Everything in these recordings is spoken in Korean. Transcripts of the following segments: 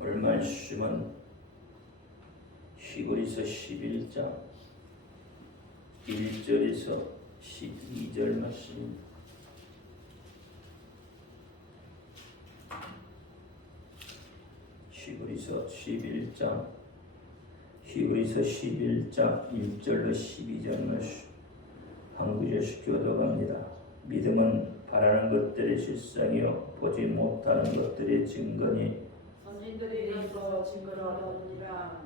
오늘 말씀은 히브리서 11장 1절에서 12절 말씀입니다. 히브리서 11장 1절로 12절 말씀 한국에서 교독합니다. 믿음은 바라는 것들의 실상이요 보지 못하는 것들의 증거니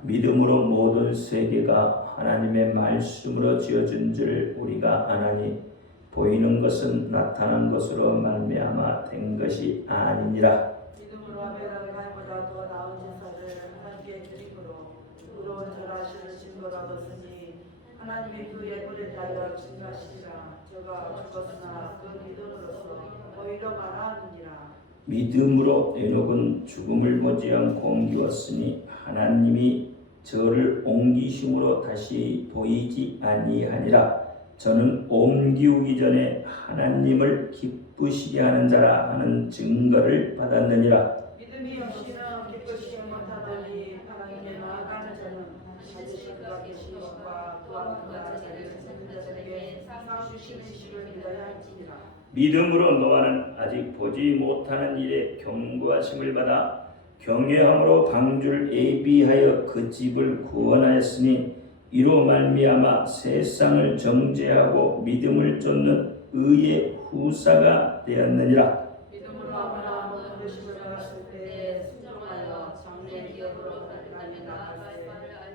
믿음으로 모든 세계가 하나님의 말씀으로 지어진 줄 우리가 아나니 보이는 것은 나타난 것으로 말미암아 된 것이 아니니라. 믿음으로 아벨은 가인보다 더 나은 제사를 하나님께 드림으로 의로운 절하시는 증거를 얻었으니 하나님이 그 예물에 따라 증가하시리라. 저가 죽었으나 그 믿음으로써 오히려 말하느니라. 믿음으로 에녹은 죽음을 보지 않고 옮기었으니 하나님이 저를 옮기심으로 다시 보이지 아니하니라. 저는 옮기우기 전에 하나님을 기쁘시게 하는 자라 하는 증거를 받았느니라. 믿음이 없이는 기쁘시게 못하더니 하나님께 나아가는 자는 반드시 그가 계시심과 또한 그가 자기를 찾는 자들에게 상 주시는 시를 믿어야 할지니라. 믿음으로 노아는 아직 보지 못하는 일에 경고하심을 받아 경외함으로 방주를 예비하여 그 집을 구원하였으니 이로 말미암아 세상을 정죄하고 믿음을 쫓는 의의 후사가 되었느니라. 믿음으로 아브라함은 부르심을 받았을 때에 순종하여 장래의 기업으로 하나님의 나라에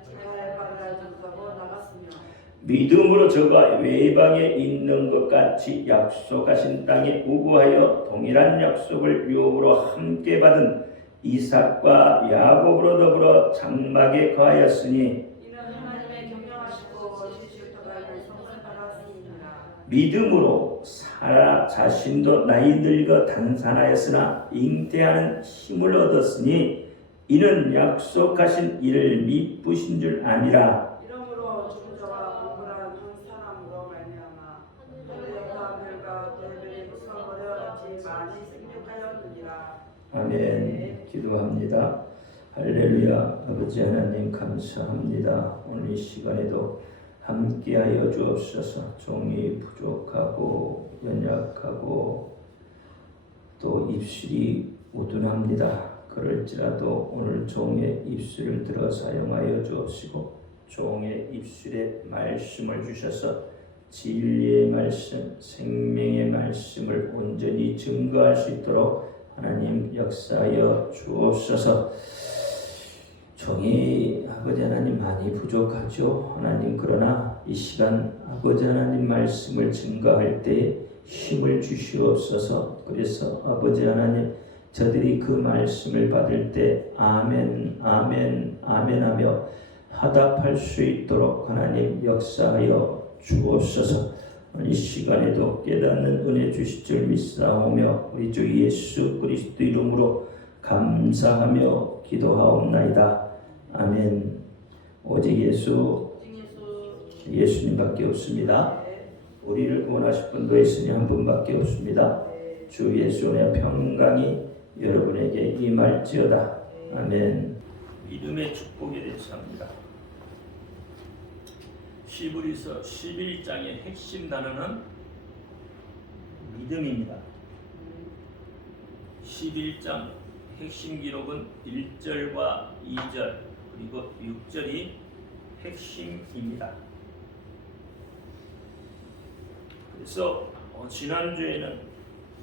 자기의 바를 알지 못하고 나갔으며 믿음으로 저가 외방에 있는 것 같이 약속하신 땅에 우구하여 동일한 약속을 유업으로 함께 받은 이삭과 야곱으로 더불어 장막에 거하였으니 이는 하나님의 경영하시고 지시부터가 있는 성을 받았습니다. 믿음으로 사라 자신도 나이 늙어 단산하였으나 잉태하는 힘을 얻었으니 이는 약속하신 이를 미쁘신 줄 아니라. 이러므로 죽은 자와 부활한 한 사람으로 말미암아 하늘과 하늘과 별들이 부서버려 같이 많이 생육하였느니라. 아멘. 기도합니다. 할렐루야. 아버지 하나님 감사합니다. 오늘 이 시간에도 함께하여 주옵소서. 종이 부족하고 연약하고 또 입술이 우둔합니다. 그럴지라도 오늘 종의 입술을 들어 사용하여 주옵시고 종의 입술에 말씀을 주셔서 진리의 말씀, 생명의 말씀을 온전히 증거할 수 있도록 하나님 역사하여 주옵소서. 종이 아버지 하나님 많이 부족하죠. 하나님 그러나 이 시간 아버지 하나님 말씀을 증거할 때 힘을 주시옵소서. 그래서 아버지 하나님 저들이 그 말씀을 받을 때 아멘 아멘 아멘 하며 화답할 수 있도록 하나님 역사하여 주옵소서. 이 시간에도 깨닫는 은혜 주실 줄 믿사오며 우리 주 예수 그리스도 이름으로 감사하며 기도하옵나이다. 아멘. 오직 예수님밖에 없습니다. 우리를 구원하실 분도 있으니 한 분밖에 없습니다. 주 예수의 평강이 여러분에게 임할지어다. 아멘. 믿음의 축복에 대해서 합니다. 히브리서 11장의 핵심 단어는 믿음입니다. 11장 핵심 기록은 1절과 2절 그리고 6절이 핵심입니다. 그래서 지난주에는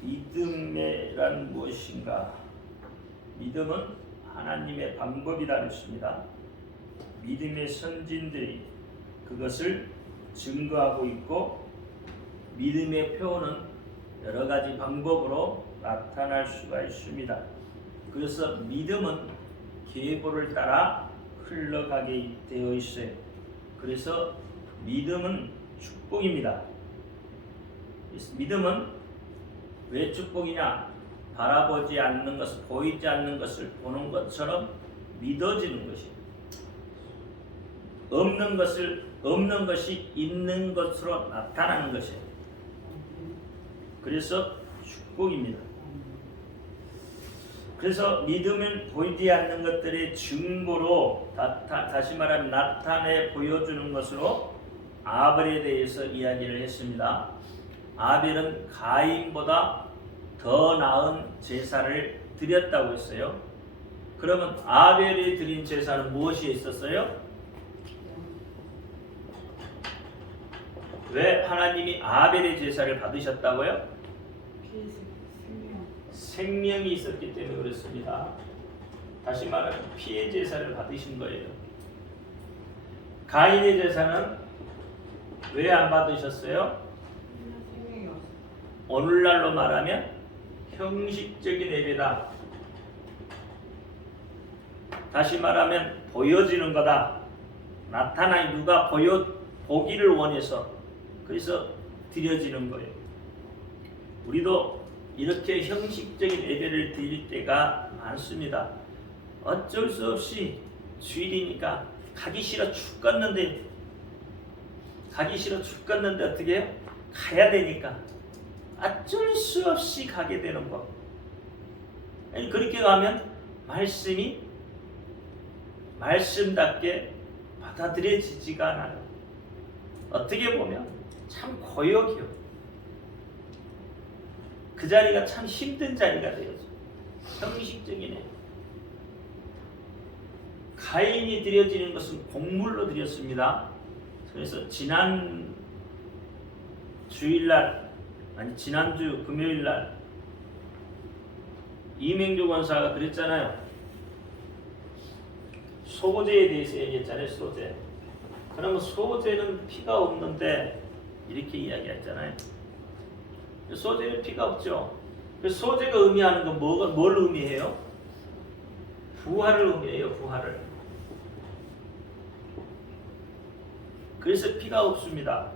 믿음이란 무엇인가? 믿음은 하나님의 방법이다 했습니다. 믿음의 선진들이 그것을 증거하고 있고 믿음의 표현은 여러 가지 방법으로 나타날 수가 있습니다. 그래서 믿음은 계보를 따라 흘러가게 되어 있어요. 그래서 믿음은 축복입니다. 믿음은 왜 축복이냐? 바라보지 않는 것을, 보이지 않는 것을 보는 것처럼 믿어지는 것입니다. 없는 것이 있는 것으로 나타나는 것이에요. 그래서 축복입니다. 그래서 믿음은 보이지 않는 것들의 증거로 다시 말하면 나타내 보여주는 것으로 아벨에 대해서 이야기를 했습니다. 아벨은 가인보다 더 나은 제사를 드렸다고 했어요. 그러면 아벨이 드린 제사는 무엇이 있었어요? 왜 하나님이 아벨의 제사를 받으셨다고요? 생명이 있었기 때문에 그렇습니다. 다시 말하면 피의 제사를 받으신 거예요. 가인의 제사는 왜 안 받으셨어요? 오늘날로 말하면 형식적인 예배다. 다시 말하면 보여지는 거다. 나타나니 누가 보기를 원해서 그래서 드려지는 거예요. 우리도 이렇게 형식적인 예배를 드릴 때가 많습니다. 어쩔 수 없이 주일이니까 가기 싫어 죽겠는데 어떻게 해요? 가야 되니까 어쩔 수 없이 가게 되는 거. 아니, 그렇게 가면 말씀답게 받아들여지지가 않아요. 어떻게 보면 참 고역이요. 그 자리가 참 힘든 자리가 되어져. 형식적이네. 가인이 드려지는 것은 곡물로 드렸습니다. 그래서 지난주 금요일날 이명주 권사가 그랬잖아요. 소제에 대해서 얘기했잖아요. 소제. 그러면 소제는 피가 없는데 이렇게 이야기했잖아요. 소제는 피가 없죠. 소제가 의미하는 건 뭘 의미해요? 부활을 의미해요. 부활을. 그래서 피가 없습니다.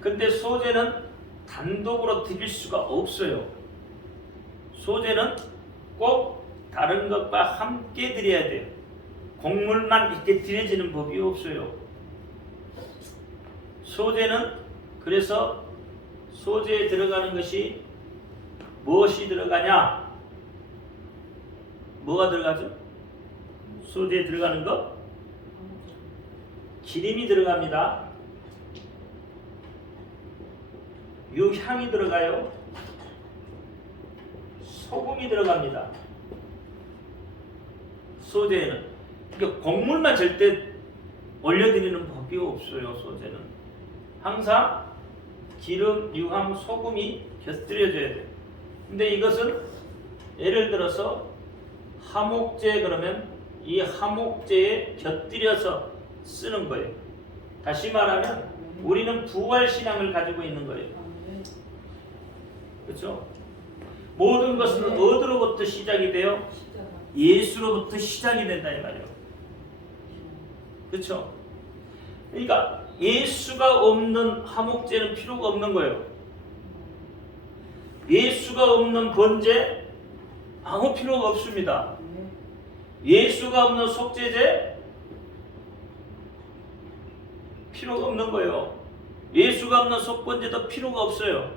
근데 소제는 단독으로 드릴 수가 없어요. 소제는 꼭 다른 것과 함께 드려야 돼요. 곡물만 이렇게 드려지는 법이 없어요. 소제는 그래서 소제에 들어가는 것이 무엇이 들어가냐? 뭐가 들어가죠? 소제에 들어가는 것? 기름이 들어갑니다. 유향이 들어가요. 소금이 들어갑니다. 소제에는. 그러니까 곡물만 절대 올려드리는 법이 없어요. 소제는. 항상 기름, 유황, 소금이 곁들여져야 돼요. 근데 이것은 예를 들어서 화목제 그러면 이 화목제에 곁들여서 쓰는 거예요. 다시 말하면 우리는 부활신앙을 가지고 있는 거예요. 그렇죠? 모든 것은 어디로부터 시작이 돼요? 예수로부터 시작이 된다 이 말이에요. 그렇죠? 그러니까 예수가 없는 화목제는 필요가 없는 거예요. 예수가 없는 번제 아무 필요가 없습니다. 예수가 없는 속죄제 필요가 없는 거예요. 예수가 없는 속번제도 필요가 없어요.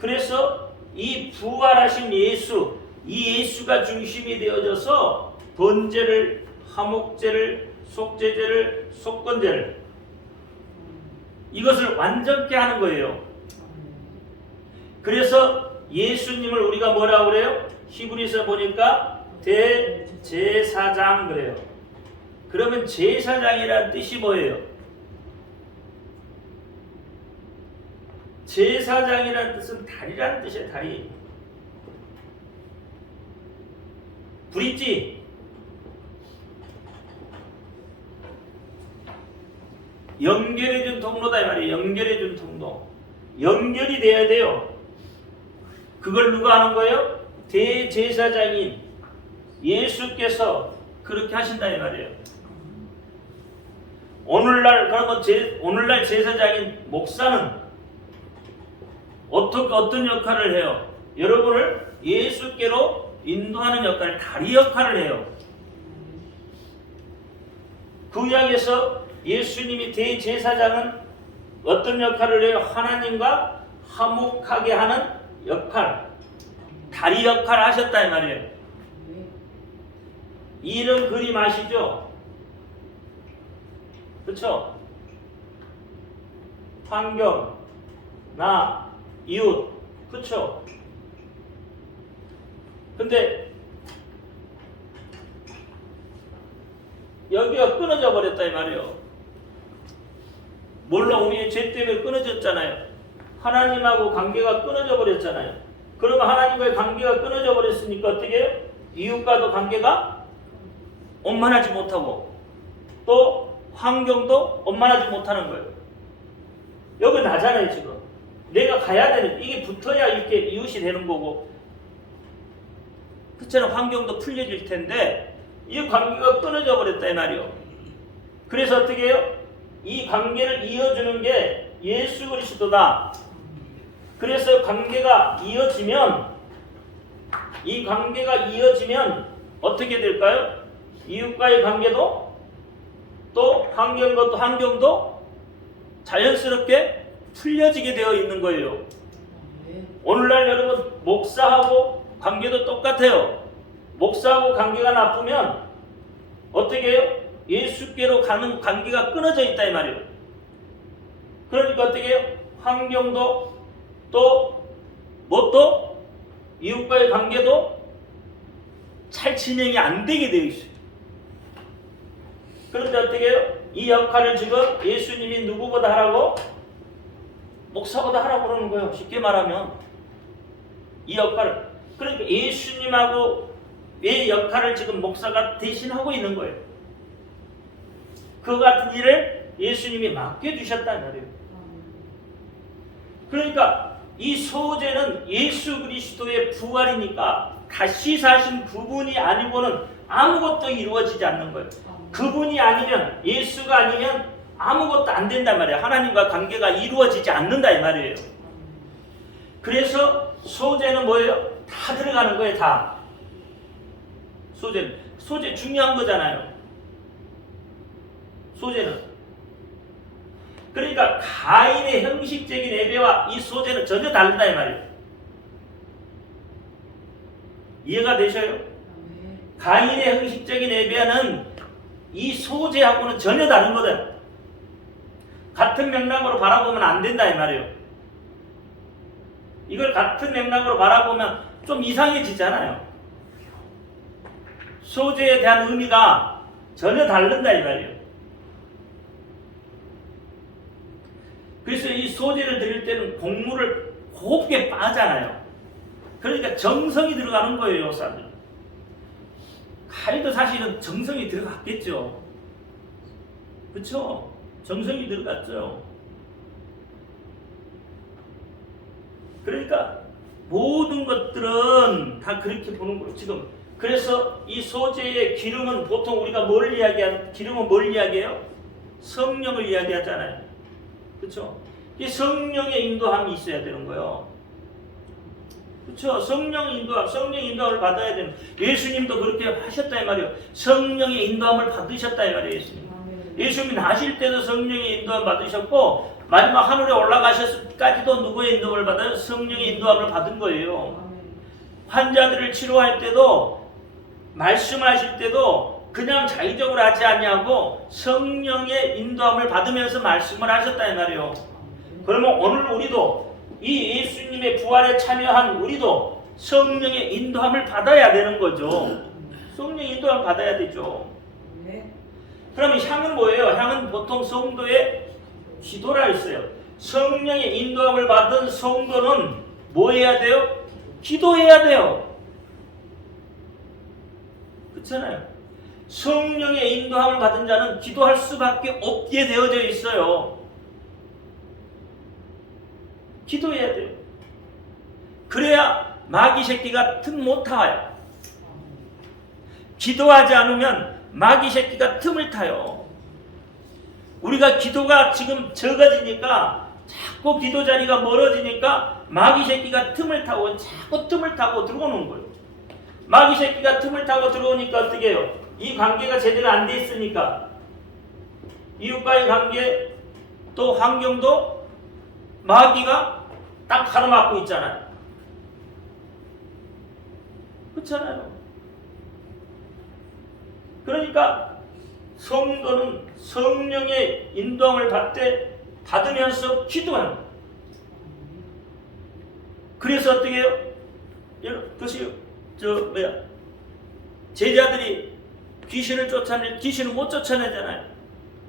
그래서 이 부활하신 예수, 이 예수가 중심이 되어져서 번제를, 화목제를, 속죄제를, 속건제를 이것을 완전케 하는 거예요. 그래서 예수님을 우리가 뭐라고 그래요? 히브리서 보니까 대제사장 그래요. 그러면 제사장이라는 뜻이 뭐예요? 제사장이라는 뜻은 다리라는 뜻이에요. 다리. 브릿지. 연결해준 통로다 이 말이에요. 연결해준 통로. 연결이 돼야 돼요. 그걸 누가 하는 거예요? 대제사장인 예수께서 그렇게 하신다 이 말이에요. 오늘날 제사장인 목사는 어떤 역할을 해요? 여러분을 예수께로 인도하는 역할, 다리 역할을 해요. 구약에서 예수님이 대제사장은 어떤 역할을 해요? 하나님과 화목하게 하는 역할. 다리 역할을 하셨다 이 말이에요. 이런 그림 아시죠? 그렇죠? 환경, 나, 이웃, 그렇죠? 근데 여기가 끊어져 버렸다 이 말이에요. 물론 우리의 죄 때문에 끊어졌잖아요. 하나님하고 관계가 끊어져 버렸잖아요. 그러면 하나님과의 관계가 끊어져 버렸으니까 어떻게 해요? 이웃과도 관계가 원만하지 못하고 또 환경도 원만하지 못하는 거예요. 여기 나잖아요 지금. 내가 가야 되는, 이게 붙어야 이렇게 이웃이 되는 거고, 그처럼 환경도 풀려질 텐데 이 관계가 끊어져 버렸다 이 말이에요. 그래서 어떻게 해요? 이 관계를 이어주는 게 예수 그리스도다. 그래서 관계가 이어지면, 이 관계가 이어지면 어떻게 될까요? 이웃과의 관계도 또 환경도 자연스럽게 풀려지게 되어 있는 거예요. 오늘날 여러분 목사하고 관계도 똑같아요. 목사하고 관계가 나쁘면 어떻게 해요? 예수께로 가는 관계가 끊어져 있다 이 말이에요. 그러니까 어떻게 해요? 환경도 또 이웃과의 관계도 잘 진행이 안 되게 되어 있어요. 그런데 어떻게 해요? 이 역할을 지금 예수님이 누구보다 하라고? 목사보다 하라고 그러는 거예요. 쉽게 말하면 이 역할을. 그러니까 예수님하고 의 역할을 지금 목사가 대신하고 있는 거예요. 그 같은 일을 예수님이 맡겨주셨다는 말이에요. 그러니까 이 소재는 예수 그리스도의 부활이니까 다시 사신 그분이 아니고는 아무것도 이루어지지 않는 거예요. 그분이 아니면, 예수가 아니면 아무것도 안 된단 말이에요. 하나님과 관계가 이루어지지 않는다 이 말이에요. 그래서 소재는 뭐예요? 다 들어가는 거예요. 다. 소재 중요한 거잖아요. 소재는. 그러니까 가인의 형식적인 예배와 이 소재는 전혀 다르다 이 말이에요. 이해가 되셔요? 가인의 형식적인 예배는 이 소재하고는 전혀 다른 거다. 같은 맥락으로 바라보면 안 된다 이 말이에요. 이걸 같은 맥락으로 바라보면 좀 이상해지잖아요. 소재에 대한 의미가 전혀 다른다 이 말이에요. 그래서 이 소재를 드릴 때는 곡물을 곱게 빠잖아요. 그러니까 정성이 들어가는 거예요, 사람들. 가리도 사실은 정성이 들어갔겠죠. 그렇죠? 정성이 들어갔죠. 그러니까 모든 것들은 다 그렇게 보는 거예요. 지금 그래서 이 소재의 기름은 보통 우리가 뭘 이야기해요? 성령을 이야기하잖아요. 그렇죠? 이 성령의 인도함이 있어야 되는 거예요. 그렇죠? 성령의 인도함을 받아야 되는. 예수님도 그렇게 하셨다 이 말이에요. 성령의 인도함을 받으셨다 이 말이에요. 예수님 나실 때도 성령의 인도함을 받으셨고 마지막 하늘에 올라가셨을 때까지도 누구의 인도함을 받아요? 성령의 인도함을 받은 거예요. 환자들을 치료할 때도 말씀하실 때도 그냥 자의적으로 하지 않냐고 성령의 인도함을 받으면서 말씀을 하셨다 이 말이에요. 그러면 오늘 우리도 이 예수님의 부활에 참여한 우리도 성령의 인도함을 받아야 되는 거죠. 성령의 인도함을 받아야 되죠. 그러면 향은 뭐예요? 향은 보통 성도의 기도라 했어요. 성령의 인도함을 받은 성도는 뭐 해야 돼요? 기도해야 돼요. 그렇잖아요. 성령의 인도함을 받은 자는 기도할 수밖에 없게 되어져 있어요. 기도해야 돼요. 그래야 마귀 새끼가 틈 못 타요. 기도하지 않으면 마귀 새끼가 틈을 타요. 우리가 기도가 지금 적어지니까 자꾸 기도 자리가 멀어지니까 마귀 새끼가 틈을 타고 자꾸 틈을 타고 들어오는 거예요. 마귀 새끼가 틈을 타고 들어오니까 어떻게 해요? 이 관계가 제대로 안 돼 있으니까 이웃과의 관계 또 환경도 마귀가 딱 가로막고 있잖아요. 그렇잖아요. 그러니까 성도는 성령의 인도함을 받으면서 기도하는 거예요. 그래서 어떻게 해요? 그것이 제자들이 귀신을 못 쫓아내잖아요.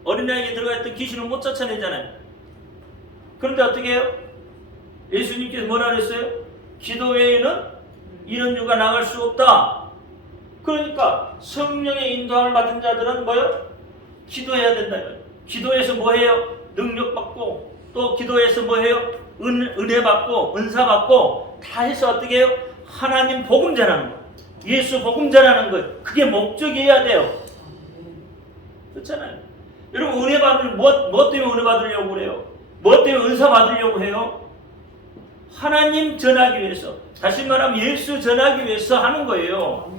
어린아이에게 들어가 있던 귀신을 못 쫓아내잖아요. 그런데 어떻게 해요? 예수님께서 뭐라 그랬어요? 기도 외에는 이런 유가 나갈 수 없다. 그러니까 성령의 인도함을 받은 자들은 뭐요? 기도해야 된다. 기도해서 뭐해요? 능력 받고, 또 기도해서 뭐해요? 은혜 받고, 은사 받고, 다 해서 어떻게 해요? 하나님 복음 전하는 거예요. 예수 복음 전하는 거예요. 그게 목적이어야 돼요. 그렇잖아요. 여러분, 은혜 받으려면 뭐 때문에 은혜 받으려고 그래요? 뭐 때문에 은사 받으려고 해요? 하나님 전하기 위해서, 다시 말하면 예수 전하기 위해서 하는 거예요.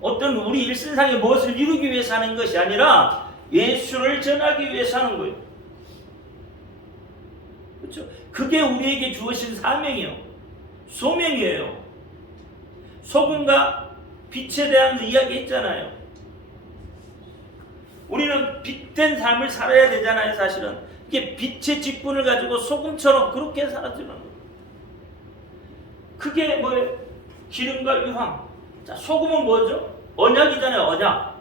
어떤 우리 일생상의 무엇을 이루기 위해서 하는 것이 아니라 예수를 전하기 위해서 하는 거예요. 그렇죠? 그게 우리에게 주어진 사명이에요. 소명이에요. 소금과 빛에 대한 이야기 했잖아요. 우리는 빛된 삶을 살아야 되잖아요, 사실은. 이게 빛의 직분을 가지고 소금처럼 그렇게 살아주는 거예요. 그게 뭐예요? 기름과 유황. 자, 소금은 뭐죠? 언약이잖아요, 언약.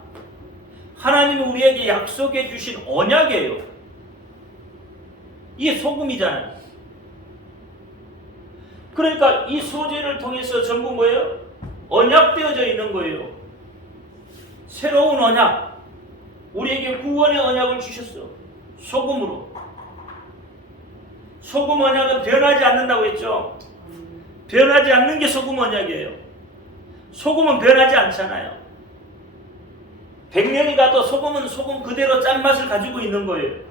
하나님이 우리에게 약속해 주신 언약이에요. 이게 소금이잖아요. 그러니까 이 소재를 통해서 전부 뭐예요? 언약되어져 있는 거예요. 새로운 언약. 우리에게 구원의 언약을 주셨어. 소금으로. 소금 언약은 변하지 않는다고 했죠. 변하지 않는 게 소금 언약이에요. 소금은 변하지 않잖아요. 100년이 가도 소금은 소금 그대로 짠맛을 가지고 있는 거예요.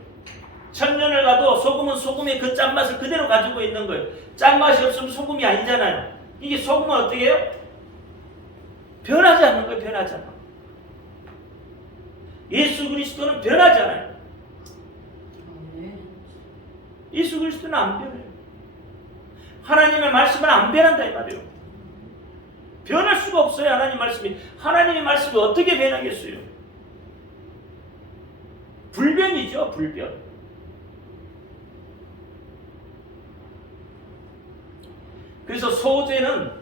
1000년을 가도 소금은 소금의 그 짠맛을 그대로 가지고 있는 거예요. 짠맛이 없으면 소금이 아니잖아요. 이게 소금은 어떻게 해요? 변하지 않는 거예요. 변하지 않아. 예수 그리스도는 변하지 않아요. 예수 그리스도는 안 변해요. 하나님의 말씀은 안 변한다 이 말이에요. 변할 수가 없어요. 하나님 말씀이. 하나님의 말씀이 어떻게 변하겠어요? 불변이죠. 불변. 그래서 소재는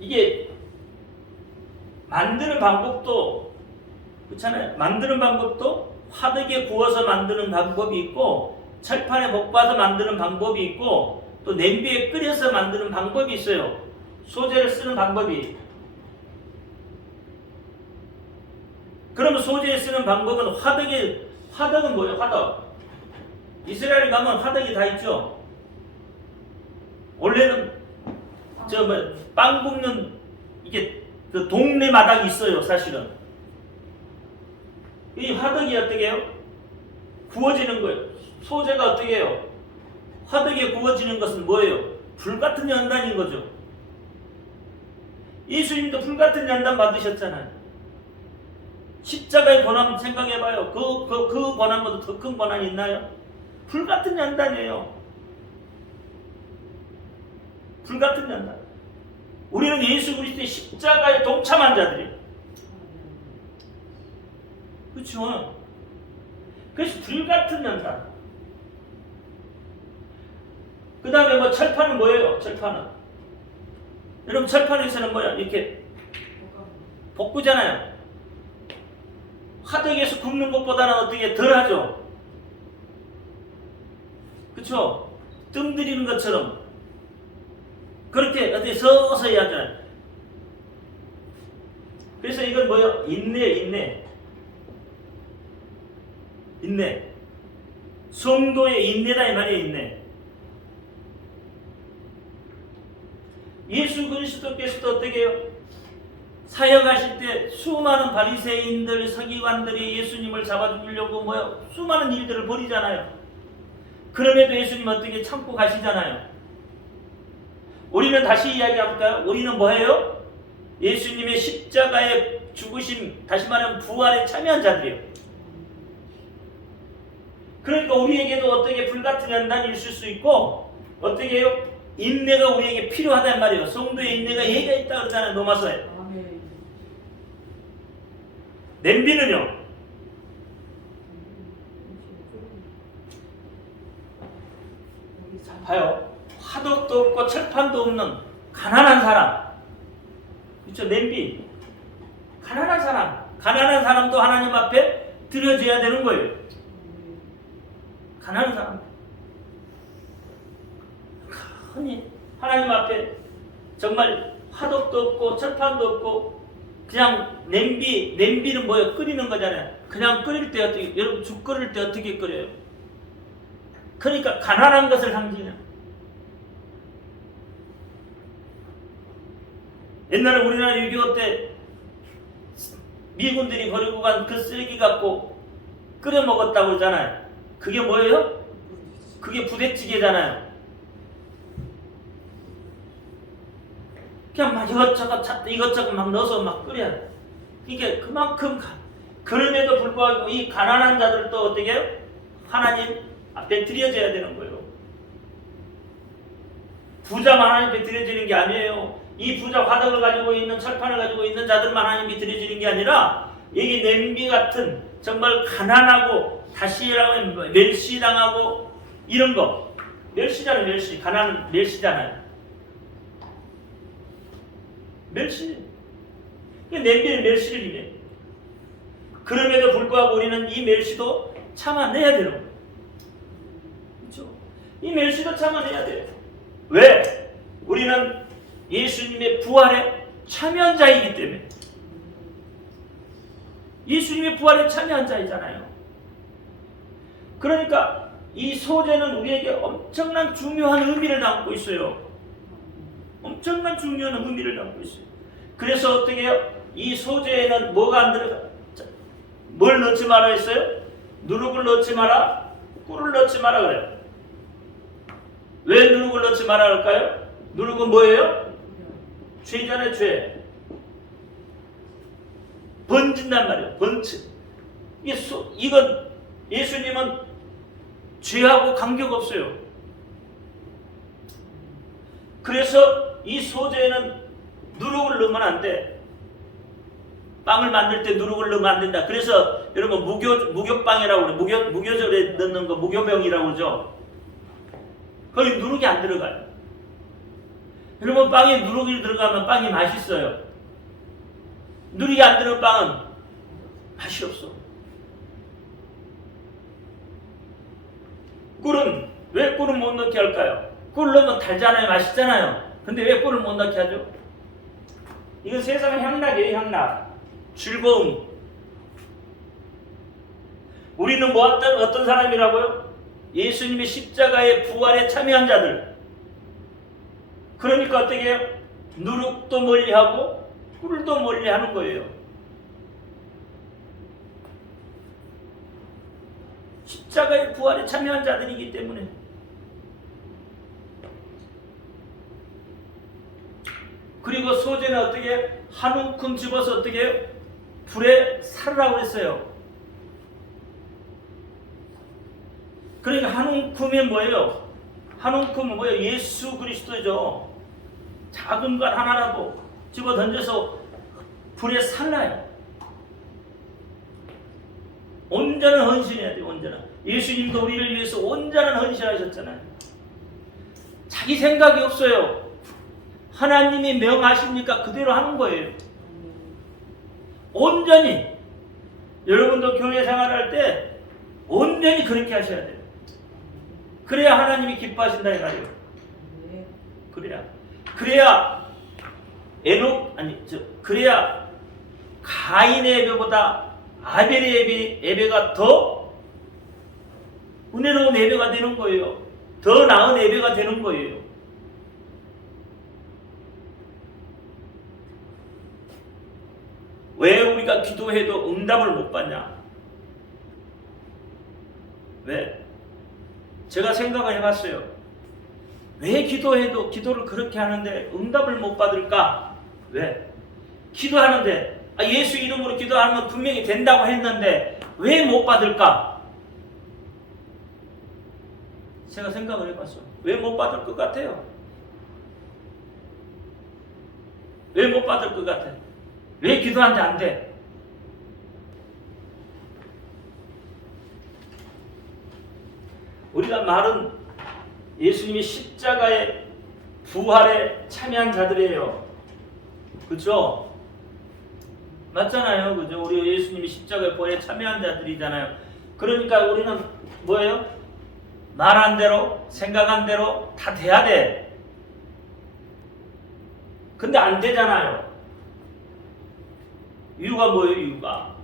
이게 만드는 방법도 그렇잖아요. 만드는 방법도 화덕에 구워서 만드는 방법이 있고 철판에 볶아서 만드는 방법이 있고 또 냄비에 끓여서 만드는 방법이 있어요. 소재를 쓰는 방법이. 그러면 소재에 쓰는 방법은 화덕은 뭐예요? 화덕. 이스라엘 가면 화덕이 다 있죠. 원래는 빵 굽는 이게 그 동네 마당이 있어요. 사실은 이 화덕이 어떻게 해요? 구워지는 거예요. 소재가 어떻게 해요? 화덕에 구워지는 것은 뭐예요? 불같은 연단인 거죠. 예수님도 불같은 연단 받으셨잖아요. 십자가의 고난 생각해봐요. 그 고난보다 더 큰 고난이 있나요? 불같은 연단이에요. 불같은 연단. 우리는 예수 그리스도의 십자가에 동참한 자들이에요. 그렇죠? 그래서 불같은 연단. 그 다음에 뭐 철판은 뭐예요? 철판은 여러분 철판에서는 뭐야? 이렇게 볶으잖아요. 화덕에서 굽는 것보다는 어떻게 덜하죠? 그쵸? 뜸 들이는 것처럼 그렇게 어떻게 서서히 하잖아요. 그래서 이건 뭐예요? 인내. 성도의 인내다 이 말이에요. 인내. 예수 그리스도께서도 어떻게 해요? 사역하실 때 수많은 바리새인들, 서기관들이 예수님을 잡아주려고 수많은 일들을 벌이잖아요. 그럼에도 예수님 어떻게 참고 가시잖아요. 우리는 다시 이야기해볼까요? 우리는 뭐예요? 예수님의 십자가의 죽으심, 다시 말하면 부활에 참여한 자들이에요. 그러니까 우리에게도 어떻게 불같은 연단이 있을 수 있고 어떻게 해요? 인내가 우리에게 필요하단 말이에요. 성도의 인내가 예의가 있다 그러잖아요. 로마서에. 아멘. 냄비는요. 자, 봐요. 화덕도 없고 철판도 없는 가난한 사람. 그렇죠? 냄비. 가난한 사람. 가난한 사람도 하나님 앞에 드려져야 되는 거예요. 가난한 사람. 흔히 하나님 앞에 정말 화덕도 없고 철판도 없고 그냥 냄비는 뭐예요? 끓이는 거잖아요. 그냥 끓일 때 어떻게, 여러분 죽 끓일 때 어떻게 끓여요? 그러니까 가난한 것을 상징해요. 옛날에 우리나라 6.25 때 미군들이 버리고 간 그 쓰레기 갖고 끓여 먹었다고 그러잖아요. 그게 뭐예요? 그게 부대찌개잖아요. 그냥 막 이것저것 막 넣어서 막 끓여야 돼. 그러니까 그만큼 그럼에도 불구하고 이 가난한 자들도 어떻게 해요? 하나님 앞에 드려져야 되는 거예요. 부자만 하나님 앞에 드려지는 게 아니에요. 이 부자 화덕을 가지고 있는 철판을 가지고 있는 자들만 하나님께 드려지는 게 아니라 여기 냄비 같은 정말 가난하고 다시라고 멸시당하고 이런 거 멸시잖아요. 멸시. 가난은 멸시잖아요. 멸시. 냄비는 멸시를 입에. 그럼에도 불구하고 우리는 이 멸시도 참아내야 되는 거예요. 그렇죠? 이 멸시도 참아내야 돼요. 왜? 우리는 예수님의 부활에 참여한 자이기 때문에. 예수님의 부활에 참여한 자이잖아요. 그러니까 이 소재는 우리에게 엄청난 중요한 의미를 담고 있어요. 엄청난 중요한 의미를 담고 있어요. 그래서 어떻게 해요? 이 소재에는 뭐가 안 들어가? 뭘 넣지 마라 했어요? 누룩을 넣지 마라, 꿀을 넣지 마라 그래요. 왜 누룩을 넣지 마라 할까요? 누룩은 뭐예요? 죄잖아요, 죄. 번진단 말이에요. 번치. 이건 예수님은 죄하고 관계가 없어요. 그래서 이 소재에는 누룩을 넣으면 안 돼. 빵을 만들 때 누룩을 넣으면 안 된다. 그래서 여러분 무교빵이라고 그래. 무교절에 넣는 거 무교병이라고 그러죠. 거기 누룩이 안 들어가요. 여러분 빵에 누룩이 들어가면 빵이 맛있어요. 누룩이 안 들어간 빵은 맛이 없어. 꿀은 왜 꿀을 못 넣게 할까요? 꿀 넣으면 달잖아요. 맛있잖아요. 근데 왜 꿀을 못 넣게 하죠? 이건 세상의 향락이에요. 향락. 즐거움. 우리는 어떤 사람이라고요? 예수님의 십자가의 부활에 참여한 자들. 그러니까 어떻게 해요? 누룩도 멀리하고 꿀도 멀리하는 거예요. 십자가의 부활에 참여한 자들이기 때문에. 그리고 소재는 어떻게 해요? 한 움큼 집어서 어떻게 해요? 불에 살으라고 했어요. 그러니까 한 움큼이 뭐예요? 한 움큼은 뭐예요? 예수 그리스도죠. 작은 것 하나라도 집어 던져서 불에 살라요. 온전한 헌신해야 돼요. 온전한. 예수님도 우리를 위해서 온전한 헌신하셨잖아요. 자기 생각이 없어요. 하나님이 명하십니까? 그대로 하는 거예요. 온전히. 여러분도 교회 생활할 때 온전히 그렇게 하셔야 돼요. 그래야 하나님이 기뻐하신다 이 말이에요. 그래야 그래야 가인의 예배보다 아벨의 예배가 더 은혜로운 예배가 되는 거예요. 더 나은 예배가 되는 거예요. 왜 우리가 기도해도 응답을 못 받냐? 왜? 제가 생각을 해봤어요. 왜 기도해도 기도를 그렇게 하는데 응답을 못 받을까? 왜? 기도하는데 예수 이름으로 기도하면 분명히 된다고 했는데 왜 못 받을까? 제가 생각을 해봤어요. 왜 못 받을 것 같아요? 왜 못 받을 것 같아? 왜 기도하는데 안 돼? 우리가 말은 예수님이 십자가의 부활에 참여한 자들이에요. 그렇죠? 맞잖아요. 그죠? 우리 예수님이 십자가의 부활에 참여한 자들이잖아요. 그러니까 우리는 뭐예요? 말한 대로, 생각한 대로 다 돼야 돼. 근데 안 되잖아요. 이유가 뭐예요, 이유가?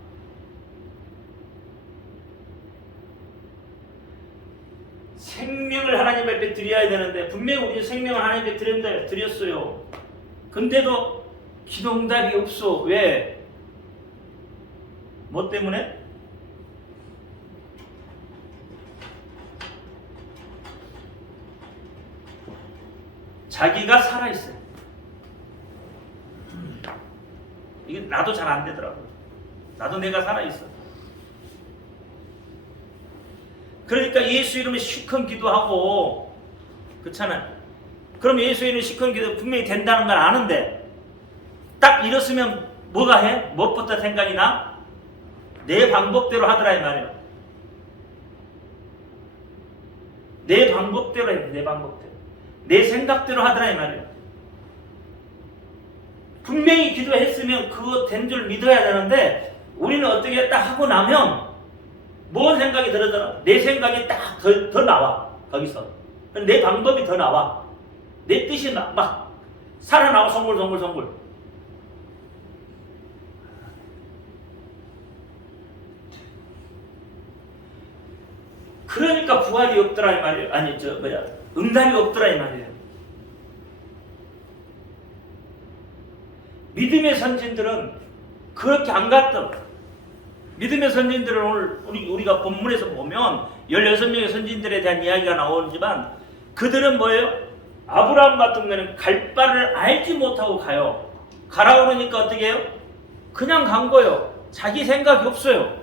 생명을 하나님 앞에 드려야 되는데, 분명히 우리 생명을 하나님 앞에 드렸어요. 근데도 기도응답이 없어. 왜? 뭐 때문에? 자기가 살아있어요. 이게 나도 잘 안 되더라고. 나도 내가 살아있어. 그러니까 예수 이름에 시큰 기도하고, 그렇잖아요. 그럼 예수 이름에 시큰 기도 분명히 된다는 걸 아는데, 딱 이렇으면 뭐가 해? 무엇부터 생각이 나? 내 방법대로 하더라 이 말이에요. 내 방법대로 해. 내 방법대로. 내 생각대로 하더라 이 말이에요. 분명히 기도했으면 그거 된 줄 믿어야 되는데, 우리는 어떻게 딱 하고 나면 뭔 생각이 들더라? 내 생각이 딱 더 나와. 거기서 내 방법이 더 나와. 내 뜻이 막 살아나와. 송골송골송골. 그러니까 부활이 없더라 이 말이에요. 아니 응답이 없더라 이 말이에요. 믿음의 선진들은 그렇게 안 갔다. 믿음의 선진들을 오늘 우리가 본문에서 보면 16명의 선진들에 대한 이야기가 나오지만, 그들은 뭐예요? 아브라함 같은 경우는 갈 바를 알지 못하고 가요. 가라 그러니까 어떻게 해요? 그냥 간 거예요. 자기 생각이 없어요.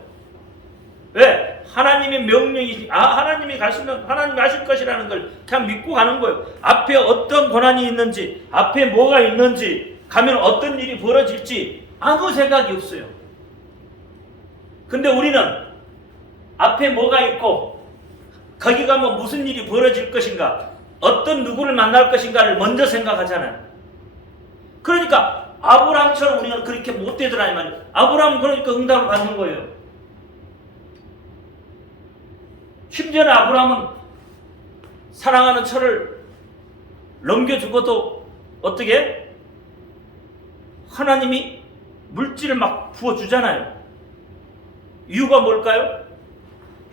왜? 하나님의 명령이, 하나님이 가시면 하나님이 하실 것이라는 걸 그냥 믿고 가는 거예요. 앞에 어떤 고난이 있는지, 앞에 뭐가 있는지, 가면 어떤 일이 벌어질지 아무 생각이 없어요. 근데 우리는 앞에 뭐가 있고, 거기 가면 무슨 일이 벌어질 것인가, 어떤 누구를 만날 것인가를 먼저 생각하잖아요. 그러니까 아브라함처럼 우리가 그렇게 못 되더라 이 말이에요. 아브라함은 그러니까 응답을 받는 거예요. 심지어는 아브라함은 사랑하는 철을 넘겨주고도 어떻게? 하나님이 물질을 막 부어주잖아요. 이유가 뭘까요?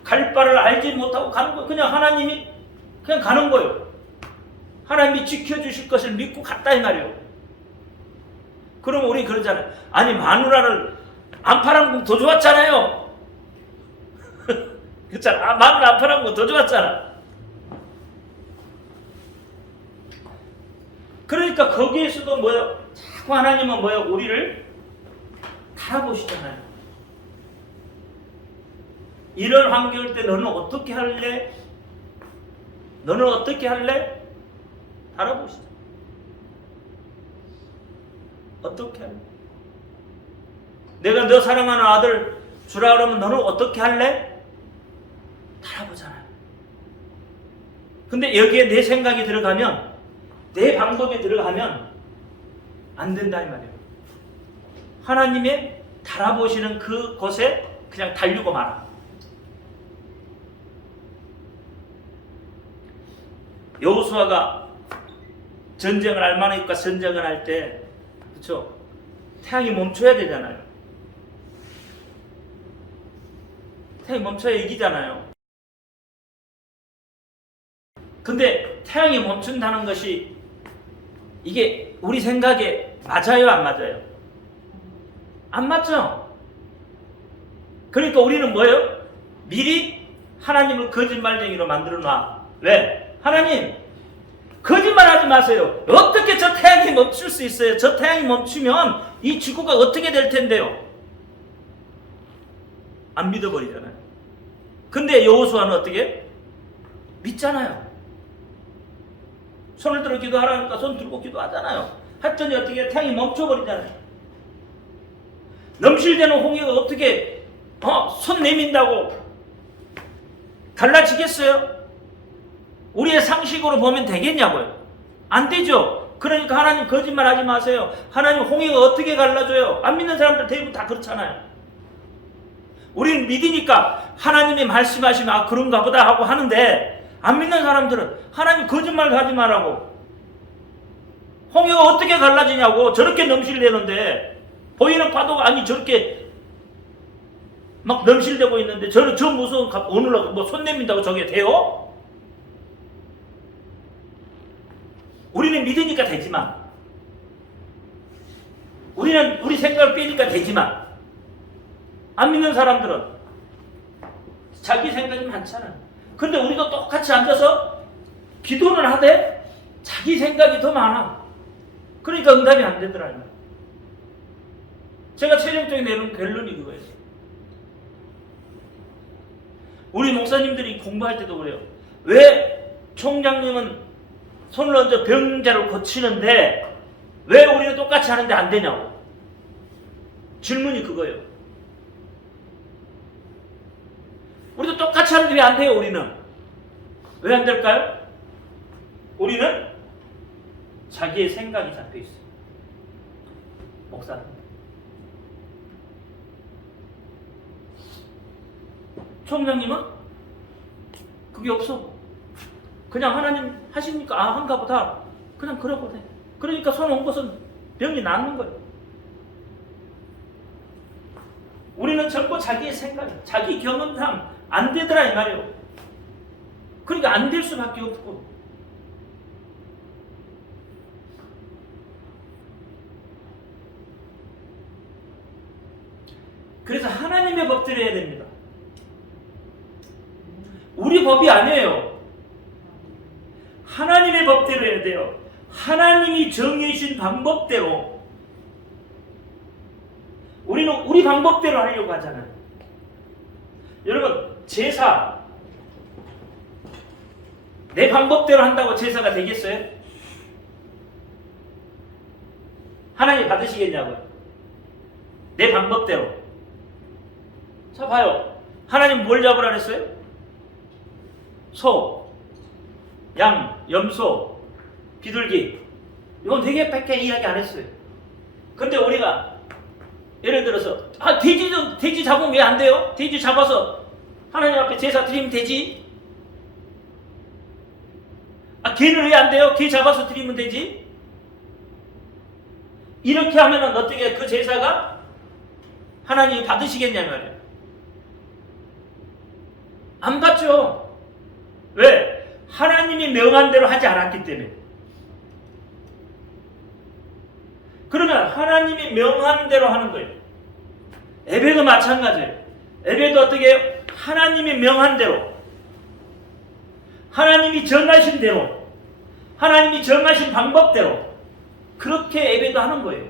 갈 바를 알지 못하고 가는 거예요. 그냥 하나님이 그냥 가는 거예요. 하나님이 지켜주실 것을 믿고 갔다 이 말이에요. 그럼 우리 그러잖아요. 아니 마누라를 안 팔아먹으면 더 좋았잖아요. 그렇잖아. 마누라 안 팔아먹으면 더 좋았잖아. 그러니까 거기에서도 뭐예요? 자꾸 하나님은 뭐예요? 우리를 달아보시잖아요. 이런 환경일 때 너는 어떻게 할래? 너는 어떻게 할래? 달아보시죠. 어떻게 할래? 내가 너 사랑하는 아들 주라 그러면 너는 어떻게 할래? 달아보잖아요. 근데 여기에 내 생각이 들어가면, 내 방법이 들어가면 안 된다 이 말이에요. 하나님의 달아보시는 그곳에 그냥 달리고 말아. 여호수아가 전쟁을 알마나입과 전쟁을 할 때, 그렇죠? 태양이 멈춰야 되잖아요. 태양이 멈춰야 이기잖아요. 근데 태양이 멈춘다는 것이 이게 우리 생각에 맞아요, 안 맞아요? 안 맞죠? 그러니까 우리는 뭐예요? 미리 하나님을 거짓말쟁이로 만들어 놔. 왜? 하나님, 거짓말하지 마세요. 어떻게 저 태양이 멈출 수 있어요? 저 태양이 멈추면 이 지구가 어떻게 될 텐데요? 안 믿어버리잖아요. 근데 여호수아는 어떻게? 믿잖아요. 손을 들어 기도하라니까 손 들고 기도하잖아요. 했더니 어떻게 태양이 멈춰버리잖아요. 넘실대는 홍해가 어떻게 손 내민다고 갈라지겠어요? 우리의 상식으로 보면 되겠냐고요? 안 되죠. 그러니까 하나님 거짓말하지 마세요. 하나님 홍해가 어떻게 갈라져요? 안 믿는 사람들 대부분 다 그렇잖아요. 우리는 믿으니까 하나님이 말씀하시면 그런가 보다 하고 하는데, 안 믿는 사람들은 하나님 거짓말 하지 말라고, 홍해가 어떻게 갈라지냐고, 저렇게 넘실대는데, 보이는 파도가 아니 저렇게 막 넘실대고 있는데 저 무서운 오늘로 뭐 손 내민다고 저게 돼요? 우리는 믿으니까 되지만, 우리는 우리 생각을 빼니까 되지만, 안 믿는 사람들은 자기 생각이 많잖아요. 근데 우리도 똑같이 앉아서 기도는 하되 자기 생각이 더 많아. 그러니까 응답이 안 되더라고요. 제가 최종적인 내는 결론이 그거예요. 우리 목사님들이 공부할 때도 그래요. 왜 총장님은 손을 얹어 병자를 고치는데 왜 우리는 똑같이 하는데 안 되냐고. 질문이 그거예요. 우리도 똑같이 하는데 왜 안 돼요, 우리는? 왜 안 될까요? 우리는 자기의 생각이 잡혀 있어요. 목사는. 총장님은 그게 없어. 그냥 하나님 하시니까 한가 보다. 그냥 그러고 돼. 그러니까 손 온 것은 병이 낫는 거예요. 우리는 전부 자기의 생각, 자기 경험상 안 되더라 이 말이에요. 그러니까 안 될 수밖에 없고. 그래서 하나님의 법대로 해야 됩니다. 우리 법이 아니에요. 하나님의 법대로 해야 돼요. 하나님이 정해 주신 방법대로. 우리는 우리 방법대로 하려고 하잖아요. 여러분, 제사 내 방법대로 한다고 제사가 되겠어요? 하나님 받으시겠냐고요? 내 방법대로. 자 봐요. 하나님 뭘 잡으라 그랬어요? 소, 양, 염소, 비둘기. 이건 되게 밖에 이야기 안 했어요. 근데 우리가 예를 들어서 돼지 잡으면 왜 안 돼요? 돼지 잡아서 하나님 앞에 제사 드리면 되지. 개는 왜 안 돼요? 개 잡아서 드리면 되지. 이렇게 하면은 어떻게 그 제사가 하나님이 받으시겠냐 말이에요. 안 받죠. 왜? 하나님이 명한 대로 하지 않았기 때문에. 그러면 하나님이 명한 대로 하는 거예요. 예배도 마찬가지예요. 예배도 어떻게 해요? 하나님이 명한 대로, 하나님이 정하신 대로, 하나님이 정하신 방법대로 그렇게 예배도 하는 거예요.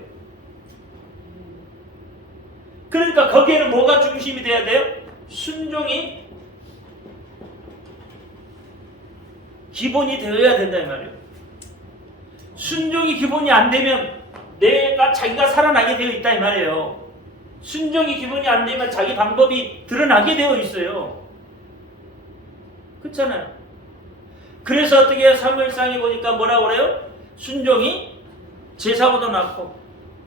그러니까 거기에는 뭐가 중심이 돼야 돼요? 순종이 기본이 되어야 된다 이 말이에요. 순종이 기본이 안 되면 자기가 살아나게 되어 있다 이 말이에요. 순종이 기본이 안 되면 자기 방법이 드러나게 되어 있어요. 그렇잖아요. 그래서 어떻게 사무엘상에 보니까 뭐라고 그래요? 순종이 제사보다 낫고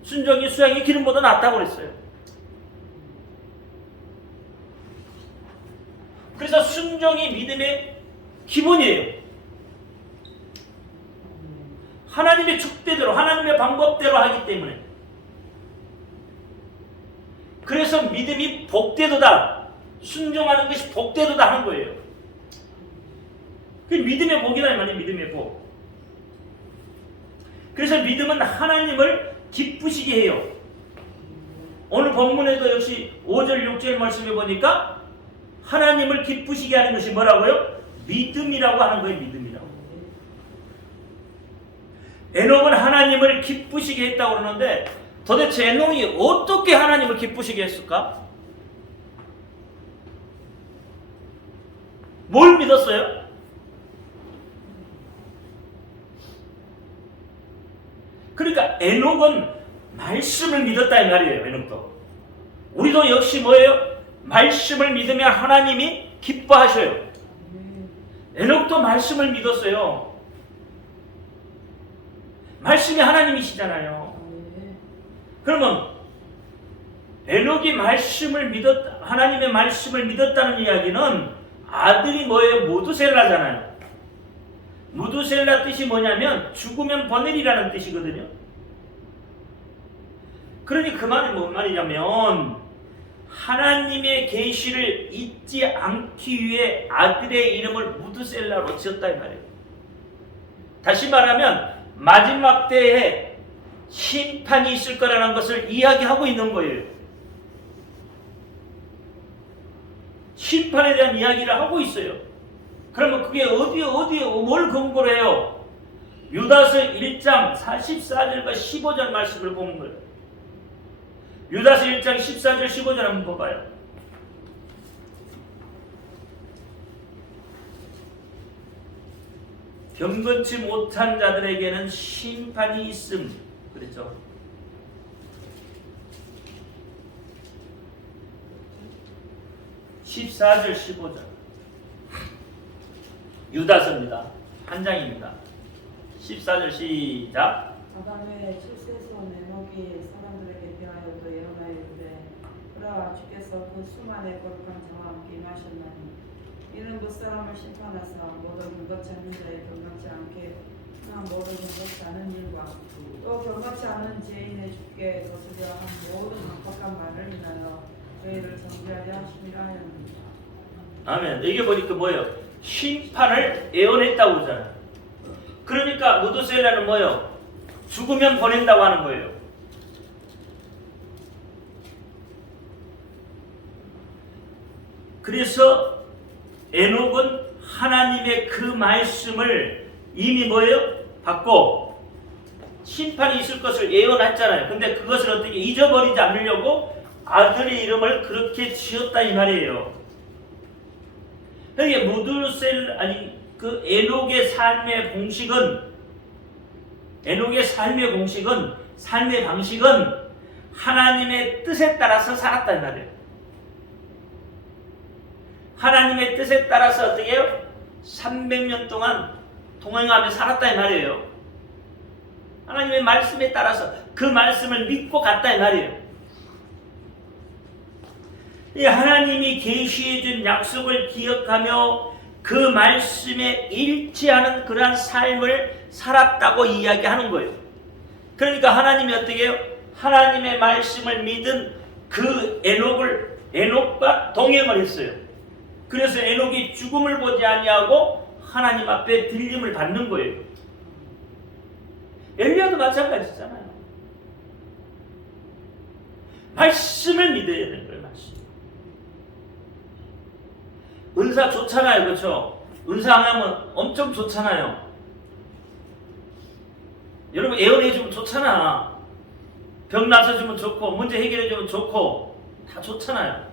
순종이 수양이 기름보다 낫다고 그랬어요. 그래서 순종이 믿음의 기본이에요. 하나님의 축대대로, 하나님의 방법대로 하기 때문에. 그래서 믿음이 복되도다. 순종하는 것이 복되도다 하는 거예요. 그게 믿음의 복이다 이 말이에요. 믿음의 복. 그래서 믿음은 하나님을 기쁘시게 해요. 오늘 본문에도 역시 5절 6절 말씀해 보니까 하나님을 기쁘시게 하는 것이 뭐라고요? 믿음이라고 하는 거예요. 믿음이라고. 에녹은 하나님을 기쁘시게 했다고 그러는데 도대체 에녹이 어떻게 하나님을 기쁘시게 했을까? 뭘 믿었어요? 그러니까 에녹은 말씀을 믿었다 이 말이에요. 에녹도. 우리도 역시 뭐예요? 말씀을 믿으면 하나님이 기뻐하셔요. 에녹도 말씀을 믿었어요. 말씀이 하나님이시잖아요. 그러면 에녹이 하나님의 말씀을 믿었다는 이야기는 아들이 뭐예요? 무두셀라잖아요. 무두셀라 뜻이 뭐냐면 죽으면 보내리라는 뜻이거든요. 그러니 그 말이 뭔 말이냐면 하나님의 계시를 잊지 않기 위해 아들의 이름을 무두셀라로 지었다 이 말이에요. 다시 말하면 마지막 때에 심판이 있을 거라는 것을 이야기하고 있는 거예요. 심판에 대한 이야기를 하고 있어요. 그러면 그게 뭘 근거로 해요? 유다서 1장 44절과 15절 말씀을 보는 거예요. 유다서 1장 14절 15절 한번 봐봐요. 경건치 못한 자들에게는 심판이 있음. 그랬죠? (14절) (15절) 유다서입니다. 한 장입니다. 14절 시작. 아담의 출세손 에녹이 사람들에게 대하여도 예언하였는데 그러나 주께서 그 수많은 거룩한 자와 함께 임하셨나니 이는 그 사람을 심판하사 모든 경건치 않는 자의 경건치 않게 모든 경건치 않은 일과 또 경건치 않은 죄인의 주께 거스려 한 모든 악박한 말을 인하여 저희를 정죄하게 하심이라 하였습니다. 아멘. 이게 보니까 뭐예요? 심판을 예언했다고 그러잖아요. 그러니까 무두셀라는 뭐예요? 죽으면 보낸다고 하는 거예요. 그래서 에녹은 하나님의 그 말씀을 이미 뭐예요? 받고 심판이 있을 것을 예언했잖아요. 근데 그것을 어떻게 잊어버리지 않으려고 아들의 이름을 그렇게 지었다 이 말이에요. 그러니까 그 에녹의 삶의 방식은 하나님의 뜻에 따라서 살았다 이 말이에요. 하나님의 뜻에 따라서 어떻게 해요? 300년 동안 동행하며 살았다 이 말이에요. 하나님의 말씀에 따라서 그 말씀을 믿고 갔다 이 말이에요. 이 하나님이 계시해 준 약속을 기억하며 그 말씀에 일치하는 그러한 삶을 살았다고 이야기하는 거예요. 그러니까 하나님이 어떻게 해요? 하나님의 말씀을 믿은 그 에녹과 동행을 했어요. 그래서 에녹이 죽음을 보지 아니하고 하나님 앞에 들림을 받는 거예요. 엘리야도 마찬가지잖아요. 말씀을 믿어야 되는 거예요. 말씀. 은사 좋잖아요. 그렇죠? 은사하면 엄청 좋잖아요. 여러분 예언해주면 좋잖아. 병 나서주면 좋고 문제 해결해주면 좋고 다 좋잖아요.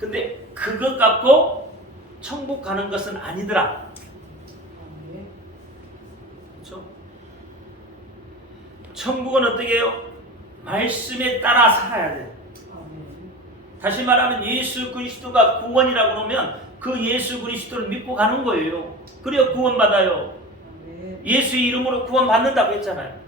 근데 그것 갖고 천국 가는 것은 아니더라. 그렇죠? 천국은 어떻게 해요? 말씀에 따라 살아야 돼요. 다시 말하면 예수 그리스도가 구원이라고 그러면 그 예수 그리스도를 믿고 가는 거예요. 그래야 구원받아요. 예수 이름으로 구원받는다고 했잖아요.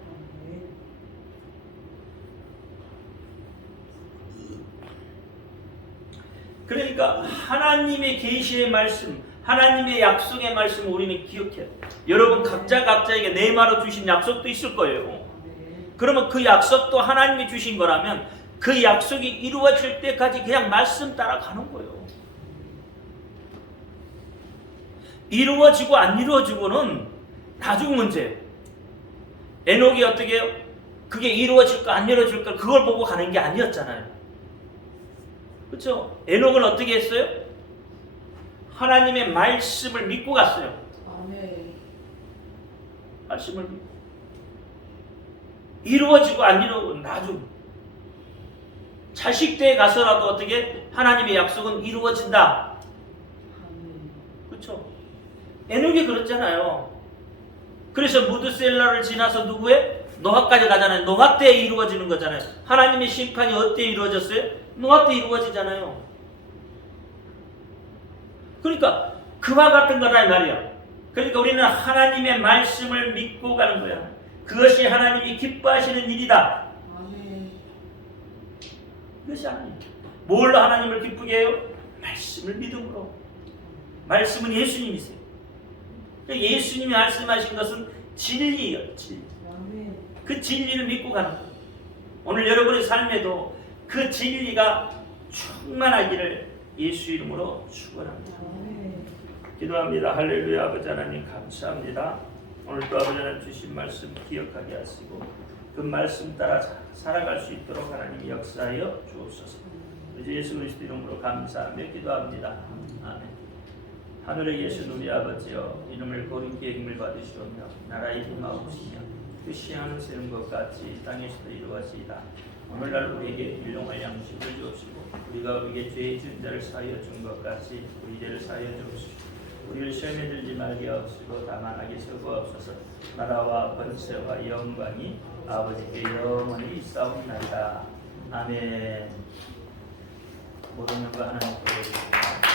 그러니까 하나님의 계시의 말씀, 하나님의 약속의 말씀을 우리는 기억해요. 여러분 각자에게 내말로 주신 약속도 있을 거예요. 그러면 그 약속도 하나님이 주신 거라면 그 약속이 이루어질 때까지 그냥 말씀 따라 가는 거예요. 이루어지고 안 이루어지고는 나중 문제예요. 에녹이 어떻게 해요? 그게 이루어질까 안 이루어질까 그걸 보고 가는 게 아니었잖아요. 그렇죠? 에녹은 어떻게 했어요? 하나님의 말씀을 믿고 갔어요. 말씀을 믿고. 이루어지고 안 이루어지고 나중. 자식 때에 가서라도 어떻게 하나님의 약속은 이루어진다. 그렇죠? 에녹이 그렇잖아요. 그래서 무드셀라를 지나서 누구의? 노아까지 가잖아요. 노아 때 이루어지는 거잖아요. 하나님의 심판이 어때 이루어졌어요? 노아 때 이루어지잖아요. 그러니까 그와 같은 거다 이 말이야. 그러니까 우리는 하나님의 말씀을 믿고 가는 거야. 그것이 하나님이 기뻐하시는 일이다. 아멘. 그것이 하나님. 뭘로 하나님을 기쁘게 해요? 말씀을 믿음으로. 말씀은 예수님이세요. 예수님이 말씀하신 것은 진리예요. 진리. 아멘. 그 진리를 믿고 가는 거예요. 오늘 여러분의 삶에도 그 진리가 충만하기를 예수 이름으로 축원합니다. 아멘. 기도합니다. 할렐루야. 아버지 하나님 감사합니다. 오늘도 아버지 하나님 주신 말씀 기억하게 하시고 그 말씀 따라 살아갈 수 있도록 하나님 역사하여 주옵소서. 이제 예수 그리스도 이름으로 감사하며 기도합니다. 아멘. 하늘에 계신 우리 아버지여, 이름을 거룩히 여김을 받으시오며 나라의 임하옵시며 뜻이 하늘 세운 것 같이 땅에서도 이루어지이다. 오늘날 우리에게 일용할 양식을 주옵시고 우리가 우리에게 죄의 지은 자를 사하여 준 것 같이 우리 죄를 사하여 주옵시고 우리를 시험에 들지 말게 하옵시고 다만 악에 서구하옵소서. 나라와 권세와 영광이 아버지께 영원히 있사옵나이다. 아멘. 모든 영광 하나님께 드립니다.